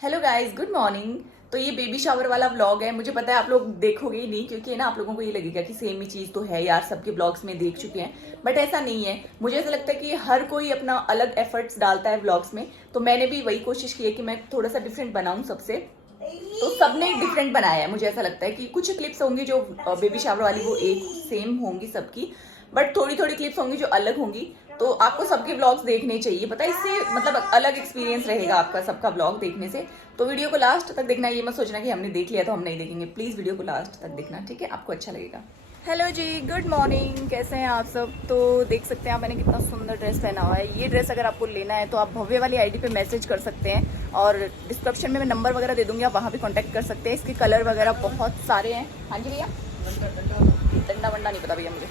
Hello guys, good morning. तो ये baby shower वाला व्लॉग है। मुझे पता है आप लोग देखोगे ही नहीं, क्योंकि ना आप लोगों को ये लगेगा कि सेम ही चीज तो है यार, सबके ब्लॉग्स में देख चुके हैं। बट ऐसा नहीं है। मुझे ऐसा लगता है कि हर कोई अपना अलग एफर्ट्स डालता है व्लॉग्स में। तो मैंने भी वही कोशिश की है कि मैं थोड़ा सा डिफरेंट बनाऊं सबसे। तो सबने डिफरेंट बनाया है। मुझे ऐसा लगता है कि कुछ क्लिप्स होंगी जो बेबी शावर वाली वो एक सेम होंगी सबकी, बट थोड़ी थोड़ी क्लिप्स होंगी जो अलग होंगी। तो आपको सबके व्लॉग्स देखने चाहिए, पता है, इससे मतलब अलग एक्सपीरियंस रहेगा आपका सबका व्लॉग देखने से। तो वीडियो को लास्ट तक देखना, ये मत सोचना कि हमने देख लिया तो हम नहीं देखेंगे। प्लीज वीडियो को लास्ट तक देखना, ठीक है, आपको अच्छा लगेगा। हेलो जी, गुड मॉर्निंग, कैसे हैं आप सब। तो देख सकते हैं आप, मैंने कितना सुंदर ड्रेस पहना हुआ है। ये ड्रेस अगर आपको लेना है तो आप भव्य वाली आईडी पे मैसेज कर सकते हैं, और डिस्क्रिप्शन में मैं नंबर वगैरह दे दूंगी, आप वहाँ पे कांटेक्ट कर सकते हैं। इसके कलर वगैरह बहुत सारे हैं। हाँ जी भैया, डंडा वंडा नहीं पता भैया मुझे।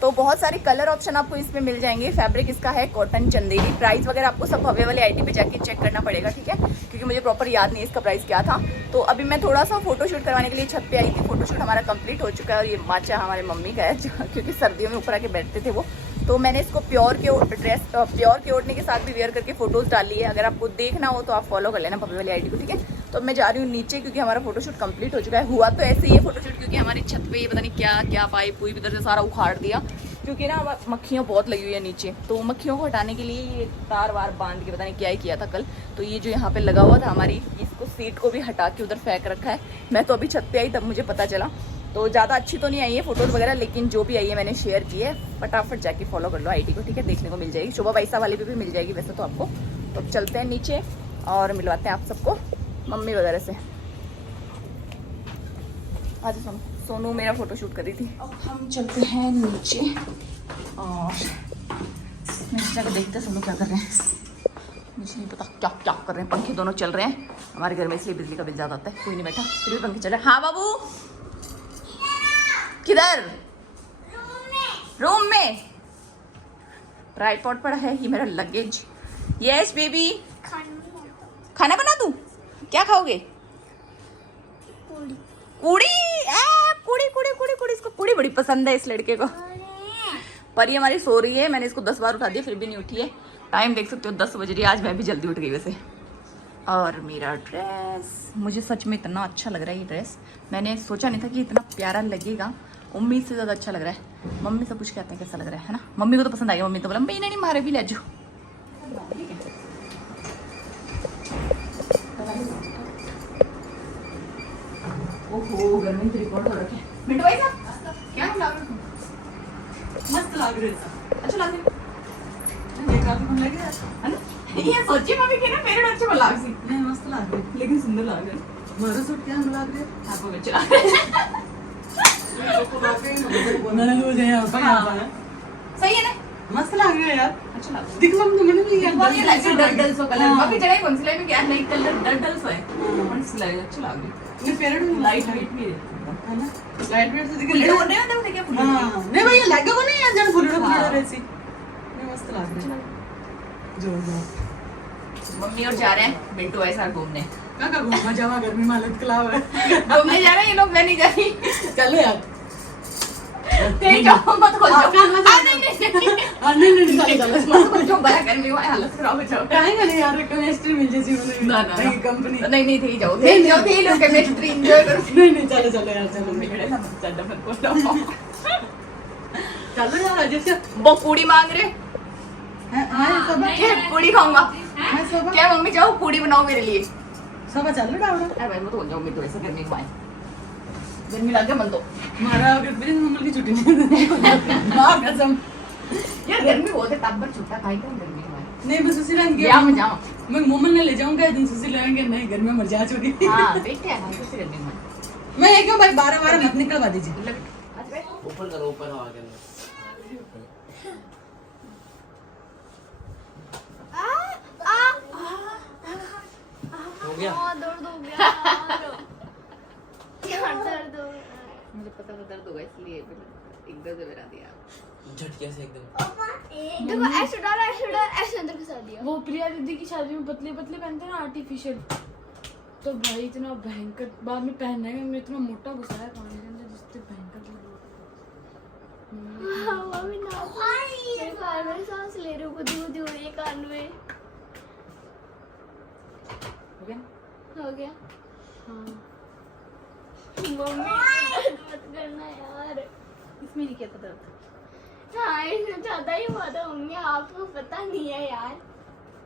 तो बहुत सारे कलर ऑप्शन आपको इसमें मिल जाएंगे। फैब्रिक इसका है कॉटन चंदेरी। प्राइस वगैरह आपको सब भव्य वाली आईडी पे जाके चेक करना पड़ेगा, ठीक है, क्योंकि मुझे प्रॉपर याद नहीं है इसका प्राइस क्या था। तो अभी मैं थोड़ा सा फोटोशूट करवाने के लिए छत पे आई थी। फोटोशूट हमारा कंप्लीट हो चुका है, और ये माचा हमारे मम्मी का है क्योंकि सर्दियों में ऊपर आके बैठते थे वो। तो मैंने इसको प्योर के ओढ़ने के साथ भी वेयर करके फोटोज डाली है। अगर आपको देखना हो तो आप फॉलो कर लेना भव्य वाली आईडी को, ठीक है। तो मैं जा रही हूँ नीचे, क्योंकि हमारा फोटोशूट कंप्लीट हो चुका है। हुआ तो ऐसे ही है फोटोशूट, क्योंकि हमारी छत पे ये पता नहीं क्या क्या पाइप हुई इधर से सारा उखाड़ दिया, क्योंकि ना मक्खियाँ बहुत लगी हुई है नीचे। तो मक्खियों को हटाने के लिए ये तार वार बांध के पता नहीं क्या ही किया था कल। तो ये जो यहाँ पे लगा हुआ था हमारी, इसको सीट को भी हटा के उधर फेंक रखा है। मैं तो अभी छत पे आई तब मुझे पता चला। तो ज़्यादा अच्छी तो नहीं आई है फोटोज वगैरह, लेकिन जो भी आई है मैंने शेयर की है। फटाफट जाके फॉलो कर लो आईडी को, ठीक है, देखने को मिल जाएगी। शोभा पैसा वाले पे भी मिल जाएगी वैसे तो आपको। तो चलते हैं नीचे और मिलवाते हैं आप सबको मम्मी वगैरह से। आज सोनू मेरा फोटो शूट कर रही थी। अब हम चलते हैं नीचे और नीचे जाकर देखते हैं सब लोग क्या कर रहे हैं। मुझे नहीं पता क्या क्या कर रहे हैं। पंखे दोनों चल रहे हैं हमारे घर में, इसलिए बिजली का बिल ज़्यादा आता है। कोई नहीं बैठा, फिर भी पंखे चल रहे हैं। हाँ बाबू, किधर? रूम में ट्राइपॉड पड़ा है, ये मेरा लगेज। यस बेबी, खाना बना दूँ? क्या खाओगे? कुड़ी। कुड़ी कुड़ी कुड़ी कुड़ी, इसको कुड़ी बड़ी पसंद है इस लड़के को। पर ये हमारी सो रही है, मैंने इसको 10 बार उठा दिया फिर भी नहीं उठी है। टाइम देख सकते हो 10 बज रही है। आज मैं भी जल्दी उठ गई वैसे। और मेरा ड्रेस, मुझे सच में इतना अच्छा लग रहा है ये ड्रेस। मैंने सोचा नहीं था कि इतना प्यारा लगेगा। उम्मीद से ज़्यादा अच्छा लग रहा है। मम्मी सब कुछ कहते हैं कैसा लग रहा है ना। मम्मी को तो पसंद आएगा। मम्मी तो बोला मैंने नहीं मारे भी ले जाओ। ओहो, गर्मी में रिकॉर्ड हो रखे हैं। मिंटू भाई साहब, क्या लग रहा है? मस्त लग रहा है। अच्छा लग रहा है। ये काफी कम लग रहा है ना। ये सोचिए मम्मी के ना मेरे अच्छे लग सी नहीं, मस्त लग रहा है, लेकिन सुंदर लग रहा है। हमारा सूट क्या लग रहा है आपको? अच्छा लग रहा है। मैंने हो जाए यहाँ पर सही है ना, मस्त लग रहा है यार। अच्छा लग रहा है। दिख मम्मी मैंने भी ये लाइट डल सो कलर बाकी जगह कौन सी लाइट में क्या नहीं कलर डल सो है। कौन सी लाइट अच्छा लग रही है? ये फेवरेट लाइट वेट भी है ना। लाइट वेट से दिख रहा है। होने में देखिए फुल। हां नहीं भैया लगा को नहीं अंदर फुलड़ा रहती। ये मस्त लग रहा है जोरदार। मम्मी और जा रहे हैं बिंटू ऐसा घूमने। काका घूमने जावा, गर्मी में हालत खराब है। घूमने जा रहे हैं ये लोग, मैं नहीं जा रही। चलो यार नहीं जाओ, मत खोल जाओ। नहीं चलो मत खोल जाओ, बड़ा गर्मी में हालत खराब हो जाओ। काहे नहीं यार, केमिस्ट्री मिल जैसी उन्हें ना कंपनी। नहीं थे जाओ, थे लो केमिस्ट्री एंजॉय करो। नहीं चलो यार, चलो बिगड़े ना मत ज्यादा मत बोलो। चलो यार, जैसे वो पूड़ी मांग रहे हैं। हां सब क्या पूड़ी खाऊंगा। क्या मम्मी जाओ पूड़ी बनाओ मेरे लिए। सब चल रहा है। अरे भाई मत हो जाओ, मैं तो ऐसा गर्मी में गर्मी लग गया मन तो मारा। अगर मेरी मम्मी की छुट्टी नहीं मां कसम यार, गर्मी बहुत है। तब पर छुट्टा खाई कर गर्मी में नहीं, बस उसी रंग गया मैं जाऊं। मैं मोमन ने ले जाऊंगा दिन सुसी लेंगे। नहीं गर्मी में मर जा छोड़ी। हां देखते हैं हम किस गर्मी में। मैं क्यों भाई 12 मत निकलवा दीजिए। ऊपर करो, ऊपर आ गया हो गया। दर्द हो गया यार, दर्द हो गया। मुझे पता था दर्द होगा, इसलिए एकदम से मेरा दिया झटके से एकदम। देखो ऐसे अंदर घुसा दिया। वो प्रिया दीदी की शादी में पतले पतले पहनते हैं ना आर्टिफिशियल, तो भाई इतना भयंकर बाद में पहनने में इतना मोटा घुसाया पानी के अंदर जिससे भयंकर मम्मी ना मेरे कान में सांस ले रही हूँ, गुदी गुदी हो रही है कान में। हो गया। हो गया हाँ मम्मी मत करना यार। इसमें नहीं क्या था दर्द। हाँ इसमें ज्यादा ही हुआ था मम्मी, आपको पता नहीं है यार।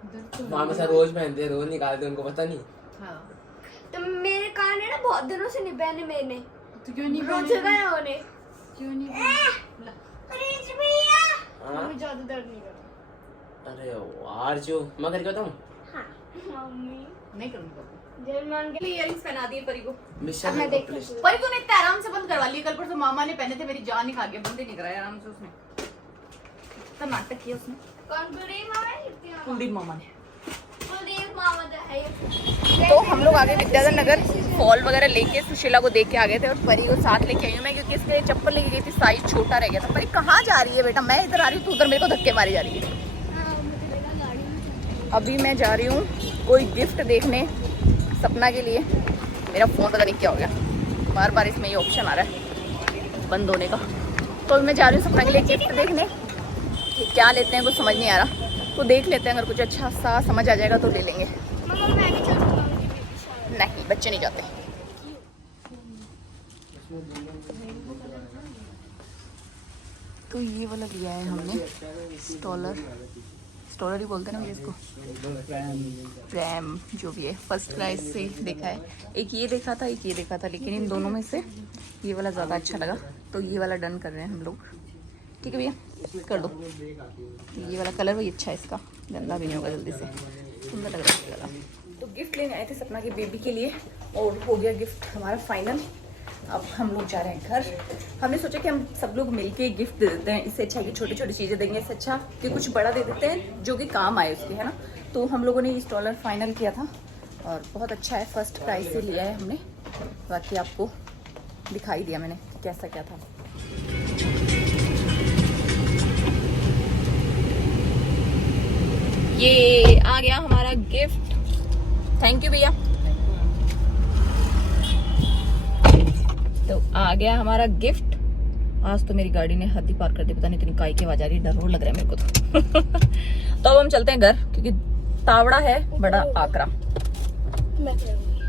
दर्द तो मामा सर रोज पहनते हैं, रोज निकालते हैं, उनको पता नहीं। हाँ तो मेरे कान है ना बहुत दिनों से नहीं पहने मैंने, तो क्यों नहीं रोज पहने? गए होने। क्यों नहीं पहने? हाँ? मम्मी ज्यादा दर्द नहीं करता। अरे यार जो मैं करके बताऊँ, हाँ मम्मी नहीं करूँगी बाबू। जर्मन के इयरिंग्स पहना दिए परी को। मिशन अब मैं देख लूँ। परी तूने इतना आराम से बंद करवा लिया, कल परसों मामा ने पहने थे, मेरी जान ही खा गया, बंद ही नहीं कराया आराम से उसने। इतना नाटक किया उसने कौन कुलदीप मामा है? कितनी मामा? कुलदीप मामा ने। कुलदीप मामा तो है ये। तो हम लोग आगे विद्याधर नगर फॉल वगैरह लेके सुशीला को देख के आ गए थे और परी को साथ लेके आई हूँ मैं, क्योंकि इसके लिए चप्पल लेके गई थी, साइज छोटा रह गया था। परी कहाँ जा रही है बेटा? मैं इधर आ रही हूँ, तू उधर मेरे को धक्के मारी जा रही है। हाँ मुझे लगा गाड़ी में। अभी मैं जा रही हूँ कोई गिफ्ट देखने सपना के लिए। मेरा फ़ोन पता नहीं क्या हो गया, बार बार इसमें ये ऑप्शन आ रहा है बंद होने का। तो मैं जा रही हूँ सपना के लिए गिफ्ट देखने, कि क्या लेते हैं कुछ समझ नहीं आ रहा, तो देख लेते हैं, अगर कुछ अच्छा सा समझ आ जाएगा तो ले लेंगे। मम्मा मैं भी चलूँगा उनकी बेबी शावर। नहीं बच्चे नहीं जाते। तो ये वाला लिया है हमने, स्टॉलर ही बोलते हैं ना इसको, रैम जो भी है, फर्स्ट प्राइस से देखा है। एक ये देखा था, एक ये देखा था, लेकिन इन दोनों में से ये वाला ज़्यादा अच्छा लगा, तो ये वाला डन कर रहे हैं हम लोग। ठीक है भैया, कर दो। ये वाला कलर वही अच्छा है, इसका गंदा भी नहीं होगा जल्दी से, सुंदर लग रहा है ये वाला। तो गिफ्ट लेने आए थे सपना की बेबी के लिए और हो गया गिफ्ट हमारा फाइनल। अब हम लोग जा रहे हैं घर। हमने सोचा कि हम सब लोग मिलके गिफ्ट दे देते हैं, इससे अच्छा है कि छोटी छोटी चीज़ें देंगे, इससे अच्छा कि कुछ बड़ा दे देते हैं जो कि काम आए उसके, है ना। तो हम लोगों ने ये स्टॉलर फाइनल किया था और बहुत अच्छा है, फर्स्ट प्राइस से लिया है हमने। बाकी आपको दिखाई दिया मैंने कैसा क्या था। ये आ गया हमारा गिफ्ट, थैंक यू भैया। तो आ गया हमारा गिफ्ट। आज तो मेरी गाड़ी ने हद ही पार कर दी, पता नहीं इतनी काई की आवाज आ रही है, डर और लग रहा है मेरे को तो अब हम चलते हैं घर, क्योंकि तावड़ा है बड़ा आकरा। मैं करूँगी।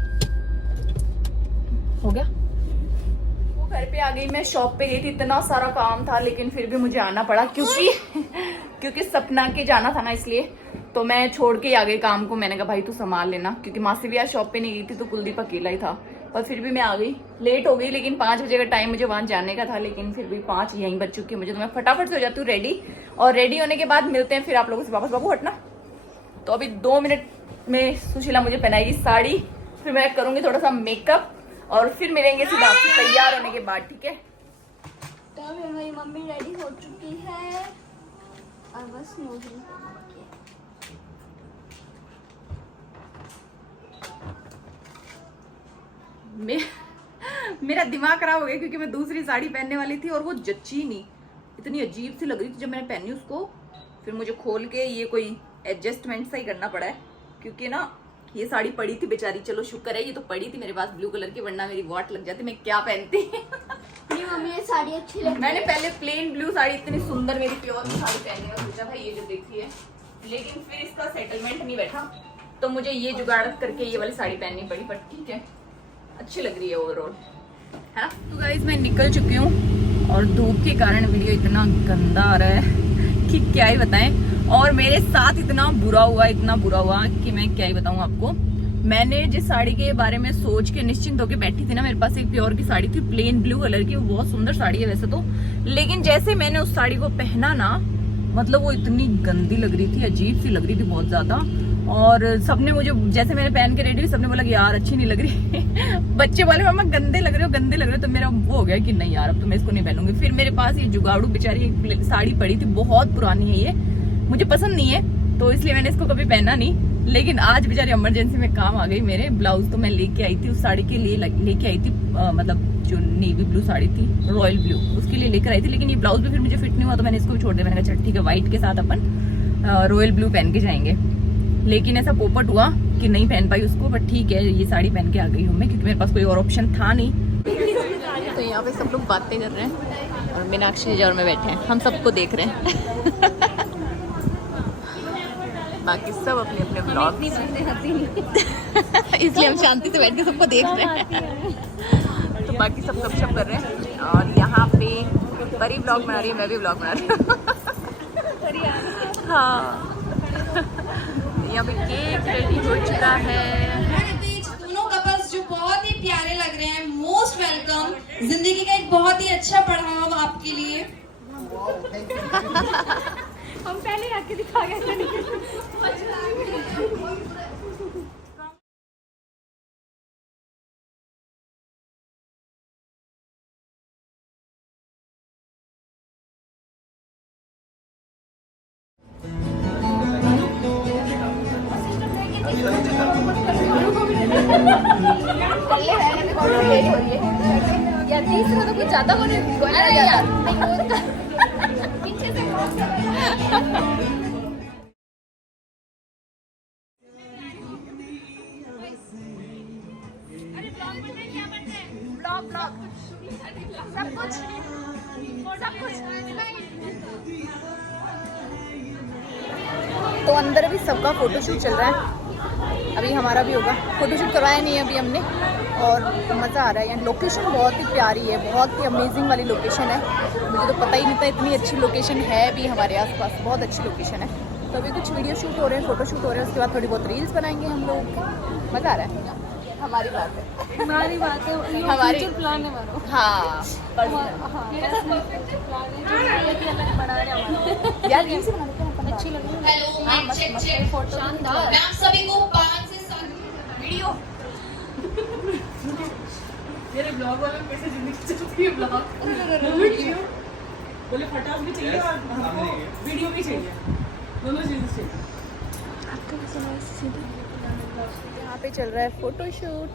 हो गया वो घर पे आ गई, मैं शॉप पे गई थी, इतना सारा काम था, लेकिन फिर भी मुझे आना पड़ा क्योंकि सपना के जाना था ना, इसलिए तो मैं छोड़ के ही आ गई काम को। मैंने कहा भाई तू संभाल लेना, क्योंकि मासी भी आज शॉप पे नहीं गई थी, तो कुलदीप अकेला ही था। पर फिर भी मैं आ गई, लेट हो गई, लेकिन 5 बजे का टाइम मुझे वहां जाने का था, लेकिन फिर भी 5 यहीं बज चुकी है मुझे। तो मैं फटाफट से हो जाती हूँ रेडी, और रेडी होने के बाद मिलते हैं फिर आप लोगों से वापस। बाबू हटना। तो अभी 2 मिनट में सुशीला मुझे पहनाएगी साड़ी, फिर मैं करूंगी थोड़ा सा मेकअप और फिर मिलेंगे सीधा आपसे तैयार होने के बाद, ठीक है। तो अभी मेरी मम्मी रेडी हो चुकी है और बस मूवी बाकी है। मेरा दिमाग खराब हो गया, क्योंकि मैं दूसरी साड़ी पहनने वाली थी और वो जच्ची नहीं, इतनी अजीब सी लग रही थी जब मैंने पहनी उसको। फिर मुझे खोल के ये कोई एडजस्टमेंट सा ही करना पड़ा है, क्योंकि ना ये साड़ी पड़ी थी बेचारी। चलो शुक्र है ये तो पड़ी थी मेरे पास ब्लू कलर की, वरना मेरी वाट लग जाती, मैं क्या पहनती मेरी मम्मी ये साड़ी अच्छी लगी। मैंने पहले प्लेन ब्लू साड़ी, इतनी सुंदर मेरी प्योर साड़ी पहनी और सोचा भाई ये जो देखी है, लेकिन फिर इसका सेटलमेंट नहीं बैठा, तो मुझे ये जुगाड़ करके ये वाली साड़ी पहननी पड़ी। पर ठीक है, अच्छी लग रही है ओवरऑल, है ना। तो गाइस मैं निकल चुकी हूँ और धूप के कारण वीडियो इतना गंदा आ रहा है कि क्या ही बताएं। और मेरे साथ इतना बुरा हुआ कि मैं क्या ही बताऊँ आपको। मैंने जिस साड़ी के बारे में सोच के निश्चिंत होकर बैठी थी ना, मेरे पास एक प्योर की साड़ी थी प्लेन ब्लू कलर की, वो बहुत सुंदर साड़ी है वैसे तो, लेकिन जैसे मैंने उस साड़ी को पहना ना, मतलब वो इतनी गंदी लग रही थी, अजीब सी लग रही थी बहुत ज्यादा। और सबने मुझे, जैसे मैंने पहन के रेडी हुई, सबने बोला कि यार अच्छी नहीं लग रही बच्चे बोले मम्मा गंदे लग रहे हो, तो मेरा वो हो गया कि नहीं यार अब तो मैं इसको नहीं पहनूंगी। फिर मेरे पास ये जुगाड़ू बेचारी एक साड़ी पड़ी थी, बहुत पुरानी है ये, मुझे पसंद नहीं है, तो इसलिए मैंने इसको कभी पहना नहीं। लेकिन आज बेचारी इमरजेंसी में काम आ गई मेरे। ब्लाउज तो मैं लेके आई थी उस साड़ी के लिए, लेके आई थी, मतलब जो नेवी ब्लू साड़ी थी, रॉयल ब्लू, उसके लिए लेकर आई थी, लेकिन ये ब्लाउज भी फिर मुझे फिट नहीं हुआ, तो मैंने इसको भी छोड़ दिया। मैंने कहा चल ठीक है, व्हाइट के साथ अपन रॉयल ब्लू पहन के जाएंगे। लेकिन ऐसा पोपट हुआ कि नहीं पहन पाई उसको, बट ठीक है ये साड़ी पहन के आ गई हूँ मैं, क्योंकि मेरे पास कोई और ऑप्शन था नहीं। तो यहाँ पे सब लोग बातें कर रहे हैं और मीनाक्षी जी और मैं बैठे हैं, हम सबको देख रहे हैं बाकी सब अपने अपने ब्लॉग इसलिए हम शांति से बैठ के सबको देख रहे हैं। तो बाकी सब गपशप कर रहे हैं और यहाँ पे परी ब्लॉग बना रही है, मैं भी ब्लॉग बना रही हूँ। हाँ यहाँ पे केक रेडी हो चुका है। दोनों कपल्स जो बहुत ही प्यारे लग रहे हैं, मोस्ट वेलकम। जिंदगी का एक बहुत ही अच्छा पड़ाव आपके लिए। हम पहले आके दिखा गए थे। यार तीसरा तो कुछ ज्यादा होने पीछे से तो अंदर अभी सबका फोटोशूट चल रहा है, अभी हमारा भी होगा। फोटोशूट करवाया नहीं है अभी हमने और मज़ा आ रहा है। यहाँ लोकेशन बहुत ही प्यारी है, बहुत ही अमेजिंग वाली लोकेशन है। मुझे तो पता ही नहीं था इतनी अच्छी लोकेशन है भी हमारे आसपास, बहुत अच्छी लोकेशन है। तो अभी कुछ वीडियो शूट हो रहे हैं, फोटो शूट हो रहे हैं, उसके बाद थोड़ी बहुत रील्स बनाएंगे हम लोग। मज़ा आ रहा है, हमारी बात है, हमारी बात है, हमारी प्लान है हमारा। हाँ यार यहीं से बना लेते हैं, अच्छी लग रही है। हेलो, चेक चेक, शानदार। मैं आप सभी को 5 से 7 वीडियो। मेरे ब्लॉग वाले कैसे जिंदगी चलती है ब्लॉग बोले फटास भी चाहिए और हमको वीडियो भी चाहिए, दोनों चीजें चाहिए। यहाँ पे चल रहा है फोटोशूट,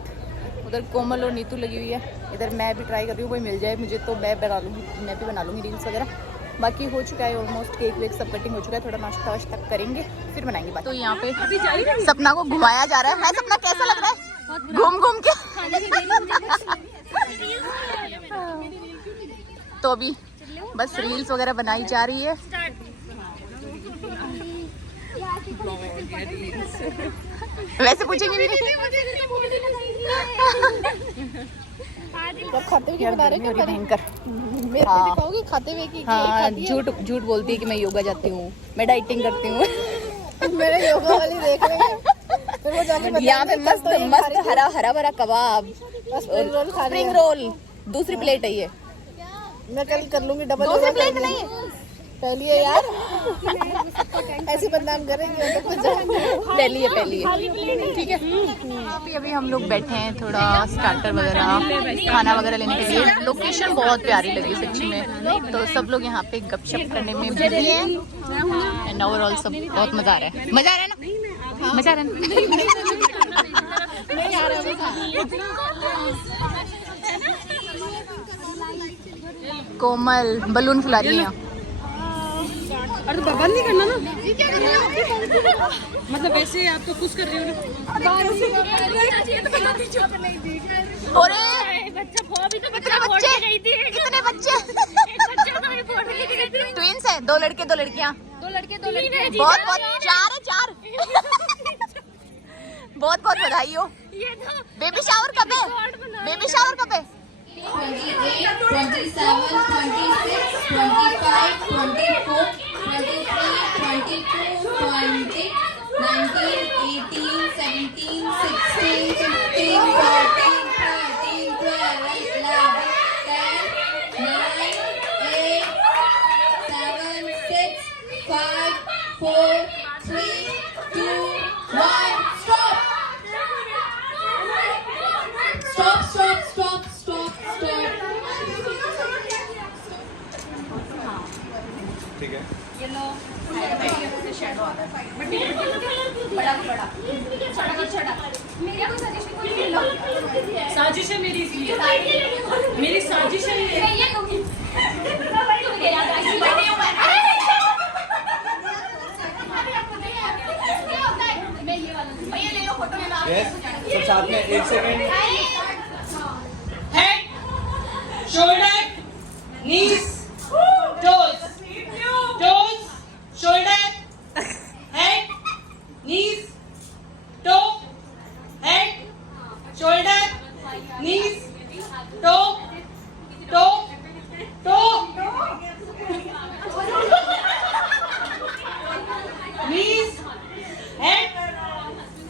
उधर कोमल और नीतू लगी हुई है, इधर मैं भी ट्राई कर रही हूँ, कोई मिल जाए मुझे तो मैं बना लूँगी, मैं भी बना लूँगी रील्स वगैरह। बाकी हो चुका है ऑलमोस्ट, केक वेक सब कटिंग हो चुका है, थोड़ा नाश्ता वाश्ता करेंगे फिर बनाएंगे बात। तो यहाँ पे सपना को घुमाया जा रहा है। सपना कैसा लग रहा है घूम घूम के? तो अभी बस रील्स वगैरह बनाई जा रही है। वैसे पूछेंगे भी नहीं। खाते हुए बता रहे हैं भयंकर। हाँ खाते हुए की हाँ, झूठ बोलती है कि मैं योगा जाती हूँ, मैं डाइटिंग करती हूँ। मेरे योगा वाली देख रहे हैं, फिर वो जाके यहाँ पे मस्त मस्त हरा भरा कबाब, स्प्रिंग रोल, दूसरी प्लेट है ये। मैं कल कर लूंगी डबल। दूसरी प्लेट नहीं, पहली है यार, ऐसे बदनाम करेंगे तो कुछ पहली है ठीक है। अभी हम लोग बैठे हैं, थोड़ा स्टार्टर वगैरह खाना वगैरह लेने के लिए। लोकेशन बहुत प्यारी लगी सच्ची में, तो सब लोग यहाँ पे गपशप करने में बिजी हैं एंड ओवरऑल सब बहुत मजा आ रहा है। मजा आ रहा है ना? मजा आ रहा है कोमल बलून फुला रही है। अरे तो बर्बाद नहीं करना ना, मतलब वैसे आप तो खुश कर रही हो ना। अरे कितने बच्चे ट्विंस है, 2 लड़के 2 लड़कियां, 2 लड़के 2 लड़कियां, बहुत 4 बहुत बधाई हो। बेबी शावर कब है? 28, 27, 26, 25, 24, 23, 22, 20, 19, 18, 17, 16, 15, 14, 13, 12, 11, 10, 9, 8, 7, 6, 5, 4, 3, 2, 1, stop! ठीक है। साजिश है मेरी, इसलिए मेरी साजिश है ये। यस, सब साथ में 1 second. Head, shoulder, knees, toes, shoulder, head, shoulder, knees, toe, toe, toe, knees, head,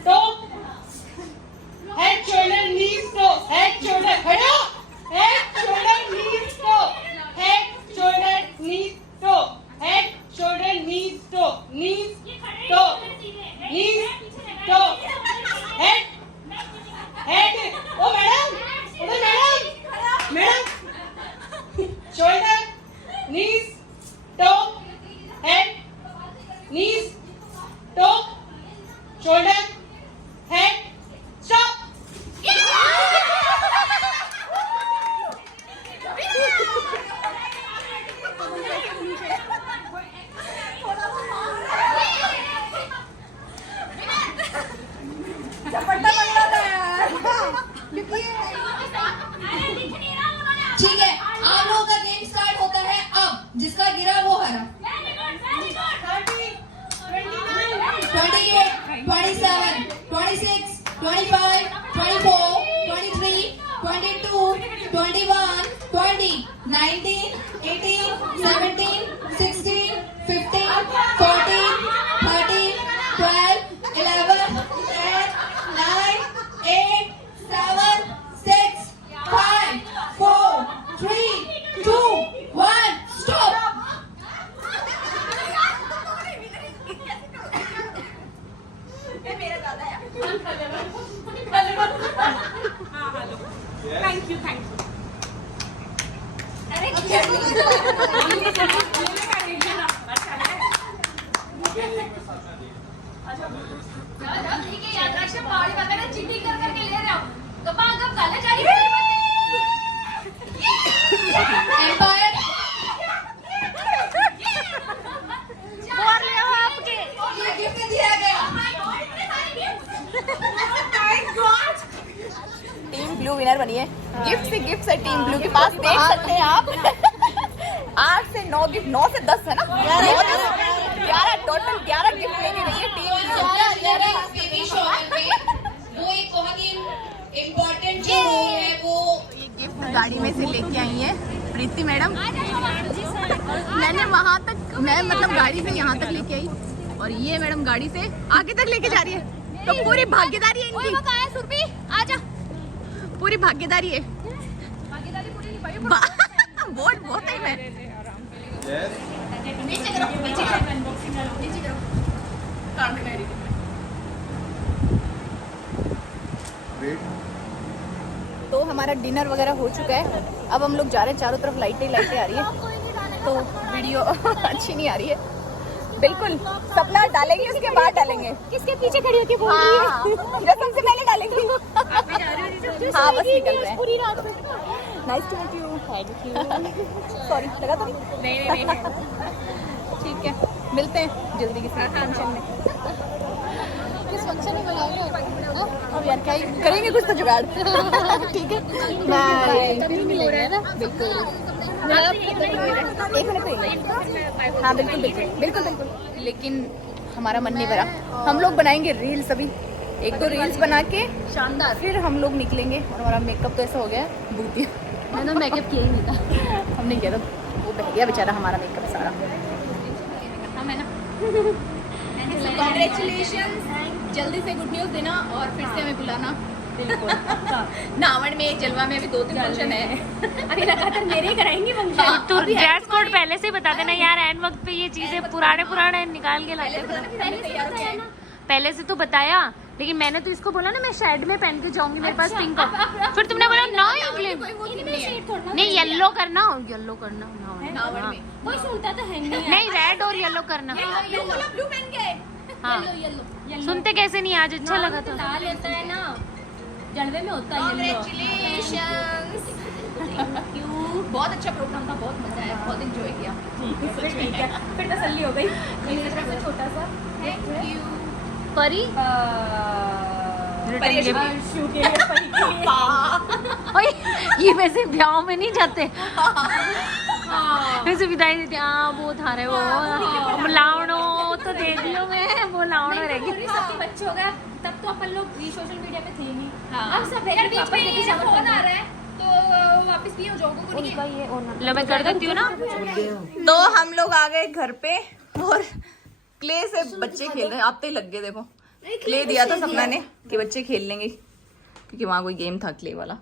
toe, head, shoulder, knees, toe, head, shoulder, खड़े हो, head, shoulder, knees, toe, head, shoulder, knees, toe, head, shoulder, knees, toe, knees, toe, knees, toe, head, head, oh madam, madam, shoulder, knees, toe, head, knees, toe, shoulder, head, stop. ठीक है, आप लोगों का game start होता है अब। जिसका गिरा वो हरा। 28, 27, 26, 25, 24, 23, 22, 21, 20, 19, 18, 17, 16, 15, 14, 13, 12, 11, 10, 9, 8, 7, 6, 5, 4, 3, 2, 1, stop. एम्पायर ये गिफ्ट दिया गया। टीम ब्लू विनर बनी है। गिफ्ट है टीम ब्लू के पास, देख सकते हैं आप। 8 से 9 गिफ्ट, 9 से 10 है ना, 11 टोटल 11 गिफ्ट लेके गई है टीम ब्लू। बेबी शॉवर पे वो एक बहुत ही इम्पोर्टेंट जो रोल है वो ये गिफ्ट गाड़ी में से लेके आई है प्रीति मैडम। मैंने वहाँ तक, मैं मतलब गाड़ी से यहाँ तक लेके आई और ये मैडम गाड़ी से आगे तक लेके जा रही है। तो पूरी भागीदारी है इनकी। सुरभि आजा, पूरी भागीदारी है। वोट बहुत टाइम है। नीचे करो, नीचे करो, नीचे करो। तो हमारा डिनर वगैरह हो चुका है। अब हम लोग जा रहे हैं, चारों तरफ लाइटें आ रही है तो वीडियो अच्छी नहीं आ रही है बिल्कुल। सपना डालेंगे, उसके बाद डालेंगे। किसके पीछे खड़ी होकर बोल रही है? रसम से पहले डालेंगे। हाँ बस निकल रहे हैं। पूरी रात nice to meet you. Sorry लगा तो नहीं। ठीक है, मिलते हैं जल्दी किसी फंक्शन में। किस फंक्शन में बुलाओगे? अब यार क्या ही करेंगे, कुछ तो जुगाड़। ठीक है, बाय। बिल्कुल एक मिनट। हाँ बिल्कुल बिल्कुल बिल्कुल बिल्कुल। लेकिन हमारा मन नहीं भरा। हम लोग बनाएंगे रील्स, अभी 1-2 रील्स बना के शानदार फिर हम लोग निकलेंगे। और हमारा मेकअप तो ऐसा हो गया भूतिया। मैंने मेकअप किया ही नहीं था। हमने किया था, वो बह गया बेचारा हमारा मेकअप सारा। हम है ना। कांग्रेचुलेशंस, जल्दी से गुड न्यूज़ देना और फिर से हमें बुलाना। नावड़ में, जलवा में अभी 2-3 फंक्शन है। अभी लगातार मेरे ही कराएंगी फंक्शन। तो ड्रेस कोड पहले से बता देना यार, एन वक्त पे ये चीजें पुराने निकाल के लाते हैं। पहले से तो बताया, लेकिन मैंने तो इसको बोला ना मैं शेड में पहन के जाऊंगी, मेरे पास पिंक। फिर तुमने बोला ना नहीं येलो करना, येलो करना नावड़ में कोई सुनता तो है नहीं, रेड और येलो करना। ब्लू पहन के हाँ येलो सुनते कैसे नहीं, आज अच्छा लगा था। लाल होता है ना, जलवे में होता है येलो। बहुत अच्छा प्रोग्राम था, बहुत मजा आया, बहुत एंजॉय किया। ठीक है, फिर तसल्ली हो गई। मेरी तरफ से छोटा सा थैंक यू। परी ये वैसे ब्याह में नहीं जाते, वैसे विदाई देते। हाँ वो था रहे वो लावणो तो दे दियो मैं। वो लाउड में रहेगी। सबके बच्चे हो गए तब तो अपन लोग भी सोशल मीडिया पे थे नहीं। अब सब यार बीच में ये फोन आ रहा है तो वापस भी हो जाओगे को नहीं। लो मैं कर देती हूँ ना। तो हम लोग आ गए घर पे और क्ले से बच्चे खेल रहे हैं। आप तो ही लग गए, देखो क्ले दिया था सपना ने कि बच्चे खेल लेंगे, क्योंकि वहाँ कोई गेम था क्ले वाला,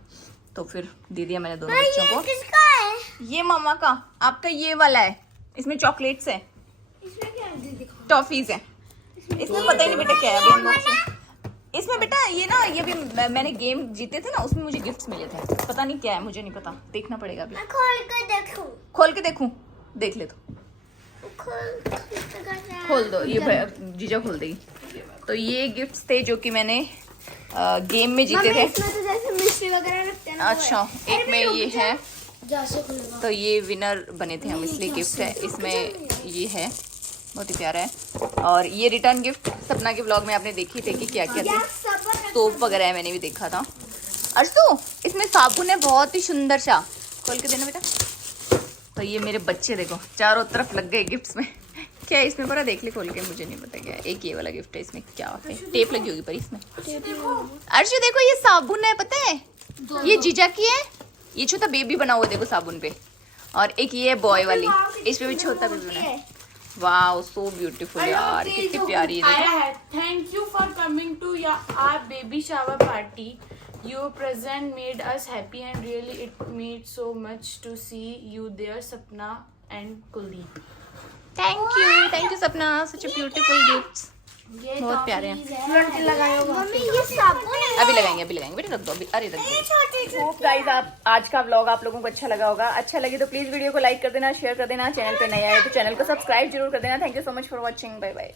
तो फिर दे दिया मैंने दोनों बच्चों को। किसका है? ये मामा का, आपका ये वाला है, इसमें चॉकलेट्स है, इसमें क्या है दीदी? टॉफीज है। इसमें पता ही नहीं बेटा क्या है अभी unboxing। इसमें बेटा ये ना, ये भी मैंने गेम जीते थे ना, उसमें मुझे गिफ्ट्स मिले थे, पता नहीं क्या है, मुझे नहीं पता, देखना पड़ेगा अभी। मैं खोल कर देखूं। खोल के देखूं? देख ले तो, खोल दो, ये जीजा खोल देगी। तो ये गिफ्ट्स थे जो कि मैंने गेम में जीते थे। इसमें तो जैसे मिस्ट्री वगैरह रखते हैं ना, वो है। अच्छा, एक में ये है, जैसे खुलवा। तो ये विनर बने थे हम, इसलिए गिफ्ट है इसमें। ये है, बहुत ही प्यारा है। और ये रिटर्न गिफ्ट सपना के ब्लॉग में आपने देखी थे कि क्या क्या थे, सोप वगैरह है, मैंने भी देखा था। अर्शु, इसमें साबुन है बहुत ही सुंदर सा, खोल के देना बेटा। तो ये मेरे बच्चे देखो चारों तरफ लग गए गिफ्ट्स में। क्या है इसमें, पूरा देख ले खोल के, मुझे नहीं पता क्या है। एक ये वाला गिफ्ट है, इसमें क्या है, टेप लगी होगी पर इसमें। अर्शु देखो ये साबुन है, पता है ये जीजा की है, ये छोटा बेबी बना हुआ है देखो साबुन पे। और एक ये है बॉय वाली, इसमें भी छोटा बेबी बना है। वाओ सो ब्यूटीफुल यार, कितनी प्यारी है। Thank you for coming to our baby shower party. Your present made us happy and really it meant so much to see you there, Sapna and Kuldeep. Thank you सपना, सच a beautiful gifts, बहुत प्यारे हैं। Mummy ये साबुन है। अभी लगाएंगे बेटा, रख दो अभी, अरे रख दो। होप गाइस आप आज का व्लॉग आप लोगों को अच्छा लगा होगा। अच्छा लगे तो प्लीज वीडियो को लाइक कर देना, शेयर कर देना, चैनल पे नए आए तो चैनल को सब्सक्राइब जरूर कर देना। Thank you so much for watching, bye bye.